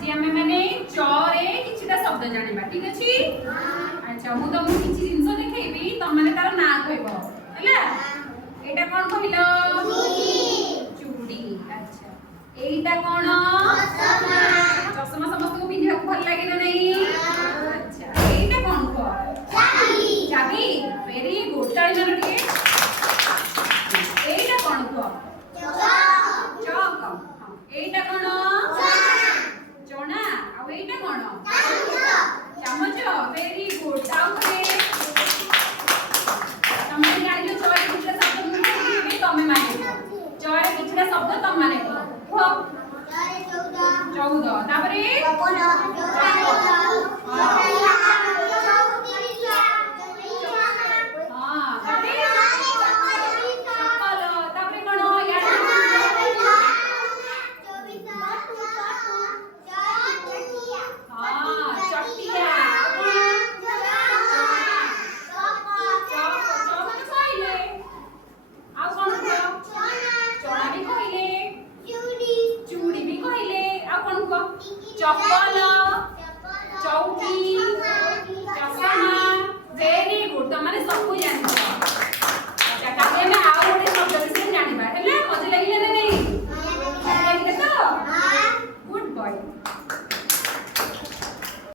आज आम मैंने चरे किछिटा शब्द जानिबा ठीक अछि। अच्छा मु तुमको किछि जिंस देखैबी तुम माने तार ना कहबो हैला। एटा कोन कहिलो चूड़ी। अच्छा एटा कोन चश्मा। चश्मा समस्त को पिंधिया को भल लागे ना नहीं। अच्छा एटा कोन को चाबी। चाबी वेरी गुड ताली मारो ଟିକେ। एटा कोन को चक। चक हां एटा कोन चना आ एटा कोन चामच। वेरी गुड आउ करे तमे गाड़ी जो चोर किछटा शब्द मुझे तमे माने चोर किछटा शब्द तम माने को 14 तापरे चप्पल